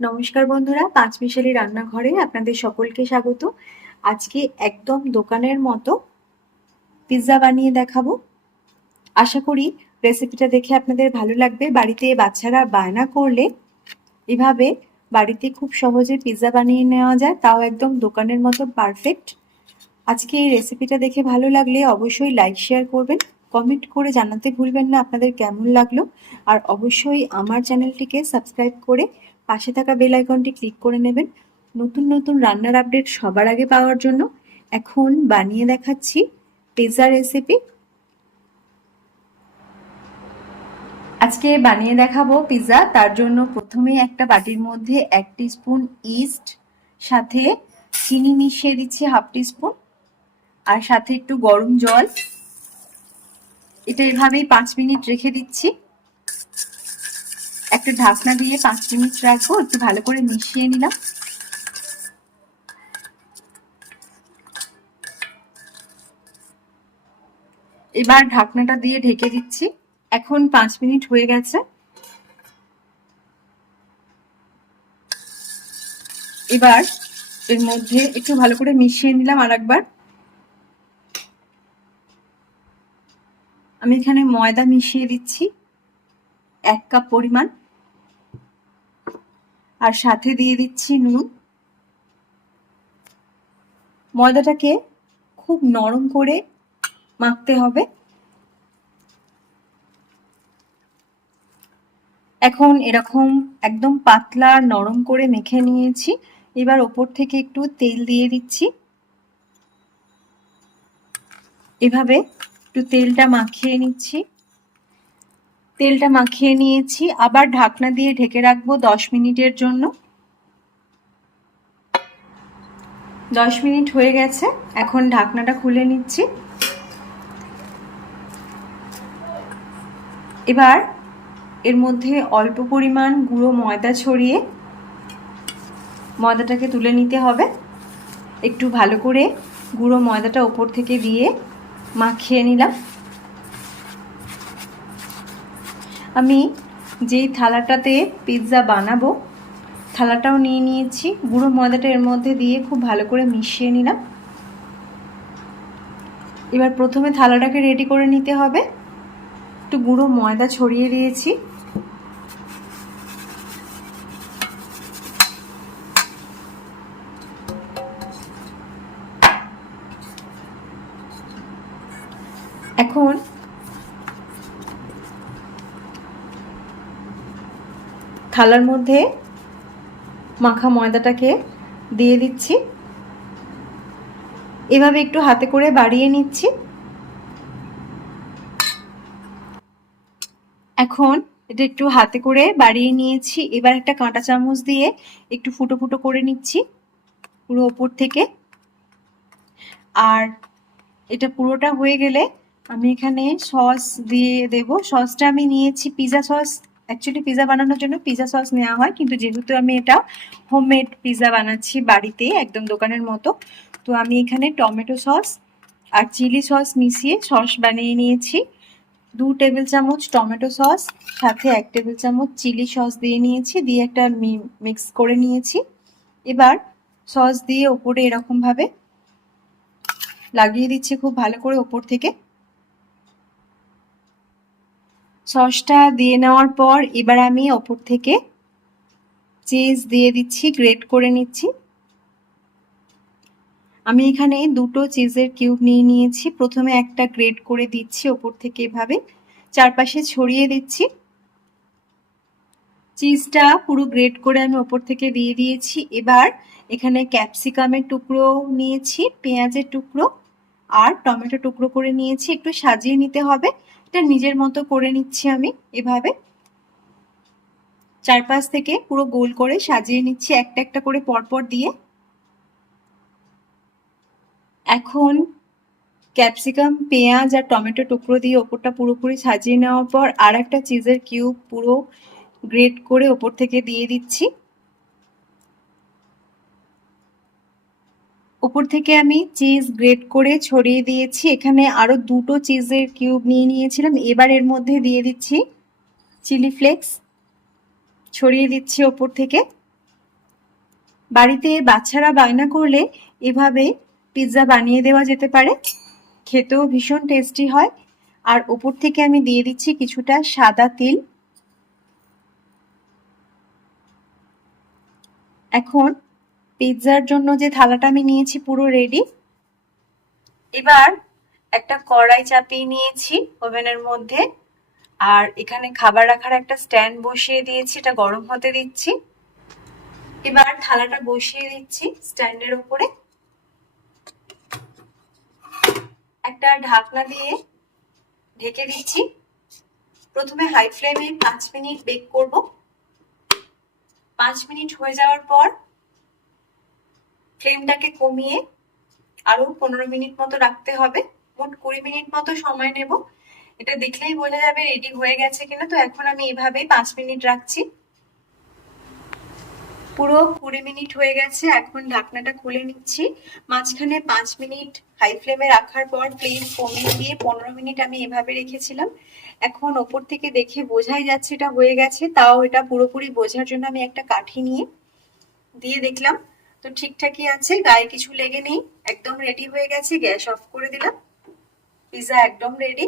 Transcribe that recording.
নমস্কার বন্ধুরা পাঁচ মিশালি রান্নাঘরে আপনাদের সকলকে স্বাগত। আজকে একদম দোকানের মতো পিৎজা বানিয়ে দেখাবো। আশা করি রেসিপিটা দেখে আপনাদের ভালো লাগবে। বাড়িতে বাচ্চারা বায়না করলে এভাবে বাড়িতে খুব সহজে পিৎজা বানিয়ে নেওয়া যায়, তাও একদম দোকানের মতো পারফেক্ট আজকে এই রেসিপিটা দেখে ভালো লাগলে অবশ্যই লাইক শেয়ার করবেন কমেন্ট করে জানাতে ভুলবেন না, আপনাদের কেমন লাগল। আর অবশ্যই আমার চ্যানেলটিকে সাবস্ক্রাইব করে পাশে থাকা বেল আইকনটি ক্লিক করে নেবেন। নতুন নতুন রান্নার আপডেট সবার আগে পাওয়ার জন্য এখন বানিয়ে দেখাচ্ছি পিৎজা রেসিপি আজকে বানিয়ে দেখাবো পিৎজা। তার জন্য প্রথমে একটা বাটির মধ্যে এক স্পুন ইস্ট, সাথে চিনি মিশিয়ে দিচ্ছি হাফ স্পুন আর সাথে একটু গরম জল। এটা এভাবেই পাঁচ মিনিট রেখে দিচ্ছি। একটা ঢাকনা দিয়ে পাঁচ মিনিট রাখব, একটু ভালো করে মিশিয়ে নিলাম। এবার ঢাকনাটা দিয়ে ঢেকে দিচ্ছি। এখন পাঁচ মিনিট হয়ে গেছে। এবার এর মধ্যে একটু ভালো করে মিশিয়ে নিলাম আর একবার আমি এখানে ময়দা মিশিয়ে দিচ্ছি, এক কাপ পরিমাণ। আর সাথে দিয়ে দিচ্ছি নুন। ময়দাটাকে খুব নরম করে মাখতে হবে। এখন এরকম একদম পাতলা নরম করে মেখে নিয়েছি। এবার ওপর থেকে একটু তেল দিয়ে দিচ্ছি। এভাবে একটু তেলটা মাখিয়ে নিচ্ছি। তেলটা মাখিয়ে নিয়েছি। আবার ঢাকনা দিয়ে ঢেকে রাখব দশ মিনিটের জন্য। দশ মিনিট হয়ে গেছে। এখন ঢাকনাটা খুলে নিচ্ছি। এবার এর মধ্যে অল্প পরিমাণ গুঁড়ো ময়দা ছড়িয়ে ময়দাটাকে তুলে নিতে হবে। একটু ভালো করে গুঁড়ো ময়দাটা ওপর থেকে দিয়ে মাখিয়ে নিলাম। আমি যেই থালাটাতে পিৎজা বানাবো, থালাটাও নিয়ে নিয়েছি। গুঁড়ো ময়দাটা এর মধ্যে দিয়ে খুব ভালো করে মিশিয়ে নিলাম। এবার প্রথমে থালাটাকে রেডি করে নিতে হবে। একটু গুঁড়ো ময়দা ছড়িয়ে দিয়েছি। এখন থালার মধ্যে মাখা ময়দাটাকে দিয়ে দিচ্ছি। এভাবে একটু হাতে করে বাড়িয়ে নিচ্ছি। এখন এটা একটু হাতে করে বাড়িয়ে নিয়েছি। এবার একটা কাঁটা চামচ দিয়ে একটু ফুটো ফুটো করে নিচ্ছি পুরো ওপর থেকে। আর এটা পুরোটা হয়ে গেলে আমি এখানে সস দিয়ে দেব। সসটা আমি নিয়েছি, পিজা সস অ্যাকচুয়ালি পিজা বানানোর জন্য পিজা সস নেওয়া হয়, কিন্তু যেহেতু আমি এটা হোমমেড পিজা বানাচ্ছি বাড়িতে, একদম দোকানের মতো, তো আমি এখানে টমেটো সস আর চিলি সস মিশিয়ে সস বানিয়ে নিয়েছি। দু টেবিল চামচ টমেটো সস সাথে এক টেবিল চামচ চিলি সস দিয়ে নিয়েছি, দিয়ে একটা মিক্স করে নিয়েছি। এবার সস দিয়ে ওপরে এরকমভাবে লাগিয়ে দিচ্ছি খুব ভালো করে ওপর থেকে। সসটা দিয়ে নেওয়ার পর এবার আমি ওপর থেকে চিজ দিয়ে দিচ্ছি গ্রেট করে নিচ্ছি। আমি এখানে দুটো চিজের কিউব নিয়ে নিয়েছি। প্রথমে একটা গ্রেট করে দিচ্ছি ওপর থেকে এভাবে। চারপাশে ছড়িয়ে দিচ্ছি। চিজটা পুরো গ্রেট করে আমি ওপর থেকে দিয়ে দিয়েছি। এবার এখানে ক্যাপসিকামের টুকরো নিয়েছি, পেঁয়াজের টুকরো আর টমেটো টুকরো করে নিয়েছি। একটু সাজিয়ে নিতে হবে। এটা নিজের মতো করে নিচ্ছি আমি এভাবে। চারপাশ থেকে পুরো গোল করে সাজিয়ে নিচ্ছি একটা একটা করে পরপর দিয়ে। এখন ক্যাপসিকাম, পেঁয়াজ আর টমেটো টুকরো দিয়ে ওপরটা পুরোপুরি সাজিয়ে নেওয়ার পর আর একটা চিজের কিউব পুরো গ্রেট করে ওপর থেকে দিয়ে দিচ্ছি। ওপর থেকে আমি চিজ গ্রেট করে ছড়িয়ে দিয়েছি। এখানে আরও দুটো চিজের কিউব নিয়ে নিয়েছিলাম। এবার এর মধ্যে দিয়ে দিচ্ছি চিলি ফ্লেক্স ছড়িয়ে দিচ্ছি ওপর থেকে। বাড়িতে বাচ্চারা বায়না করলে এভাবে পিৎজা বানিয়ে দেওয়া যেতে পারে। খেতেও ভীষণ টেস্টি হয়। আর ওপর থেকে আমি দিয়ে দিচ্ছি কিছুটা সাদা তিল। এখন পিৎজার জন্য যে থালাটা আমি নিয়েছি পুরো রেডি এবার একটা কড়াই চাপিয়ে নিয়েছি ওভেনের মধ্যে, আর এখানে খাবার রাখার একটা স্ট্যান্ড বসিয়ে দিয়েছি, এটা গরম হতে দিচ্ছি। এবার থালাটা বসিয়ে দিচ্ছি স্ট্যান্ডের উপরে। একটা ঢাকনা দিয়ে ঢেকে দিচ্ছি। প্রথমে হাই ফ্লেমে পাঁচ মিনিট বেক করব। পাঁচ মিনিট হয়ে যাওয়ার পর ফ্লেমটাকে কমিয়ে আরও পনেরো মিনিট মতো রাখতে হবে। মোট কুড়ি মিনিট মতো সময় নেব। এটা দেখলেই বোঝা যাবে রেডি হয়ে গেছে কিনা। তো এখন আমি এভাবেই পাঁচ মিনিট রাখছি। পুরো কুড়ি মিনিট হয়ে গেছে। এখন ঢাকনাটা খুলে নিচ্ছি। মাঝখানে পাঁচ মিনিট হাই ফ্লেমে রাখার পর ফ্লেম কমিয়ে দিয়ে পনেরো মিনিট আমি এভাবে রেখেছিলাম। এখন ওপর থেকে দেখে বোঝাই যাচ্ছে এটা হয়ে গেছে। তাও এটা পুরোপুরি বোঝার জন্য আমি একটা কাঠি নিয়ে দিয়ে দেখলাম। তো ঠিকঠাকই আছে, গায়ে কিছু লেগে নেই, একদম রেডি হয়ে গেছে গ্যাস অফ করে দিলাম পিজা একদম রেডি